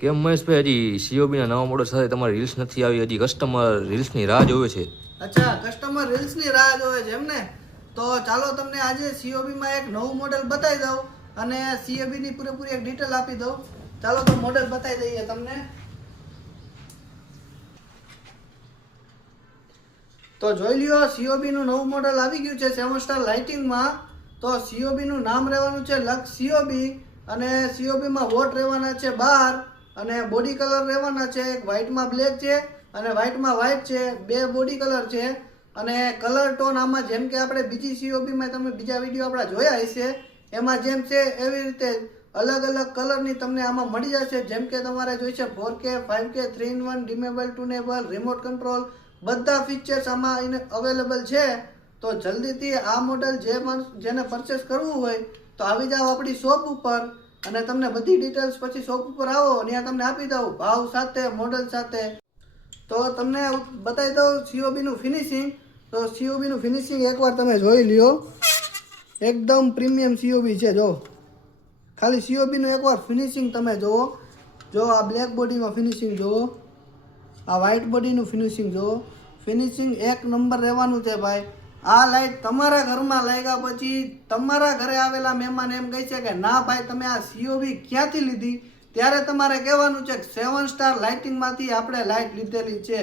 કેમ મહેશભાઈ, હજી સીઓબીના નવા મોડલ સાથે તમારી રીલ્સ નથી આવી? હજી કસ્ટમર રીલ્સની રાહ જોવે છે. અચ્છા, કસ્ટમર રીલ્સની રાહ જોવે છે એમને? તો ચાલો તમને આજે સીઓબીમાં એક નવું મોડેલ બતાવી દઉં અને સીઓબીની પૂરેપૂરી એક ડિટેલ આપી દઉં. ચાલો તો મોડેલ બતાવી દઈએ તમને. તો જોઈ લ્યો, સીઓબીનું નવું મોડેલ આવી ગયું છે 7 સ્ટાર લાઇટિંગમાં. તો સીઓબીનું નામ રહેવાનું છે લક્ષ સીઓબી અને સીઓબીમાં વોટ રહેવાના છે 12 અને બોડી કલર રહેવાના છે એક વ્હાઇટમાં બ્લેક છે અને વ્હાઇટમાં વ્હાઇટ છે. બે બોડી કલર છે અને કલર ટોન આમાં જેમ કે આપણે બીજી સીઓબીમાં તમે બીજા વિડીયો આપણા જોયા હશે એમાં જેમ છે એવી રીતે અલગ અલગ કલરની તમને આમાં મળી જશે. જેમ કે તમારે જોઈશે 4K 5K 3-in-1 dimmable tunable remote control બધા ફીચર્સ આમાં અવેલેબલ છે. તો જલ્દીથી આ મોડેલ જેને પરચેસ કરવું હોય તો આવી જાઓ આપણી શોપ ઉપર અને તમને બધી ડિટેલ્સ પછી શોપ ઉપર આવો ત્યાં તમને આપી દઉં ભાવ સાથે મોડેલ સાથે. તો તમને બતાવી દઉં સીઓબીનું ફિનિશિંગ. તો સીઓબીનું ફિનિશિંગ એકવાર તમે જોઈ લ્યો, એકદમ પ્રીમિયમ સીઓબી છે. જો ખાલી સીઓબીનું એકવાર ફિનિશિંગ તમે જુઓ. જો આ બ્લેક બોડીમાં ફિનિશિંગ જુઓ, આ વ્હાઇટ બોડીનું ફિનિશિંગ જુઓ. ફિનિશિંગ એક નંબર રહેવાનું છે ભાઈ. આ લાઇટ તમારા ઘરમાં લાગ્યા પછી તમારા ઘરે આવેલા મહેમાન એમ કહે છે કે ના ભાઈ તમે આ સીઓબી ક્યાંથી લીધી, ત્યારે તમારે કહેવાનું છે કે 7 સ્ટાર લાઇટિંગમાંથી આપણે લાઇટ લીધેલી છે.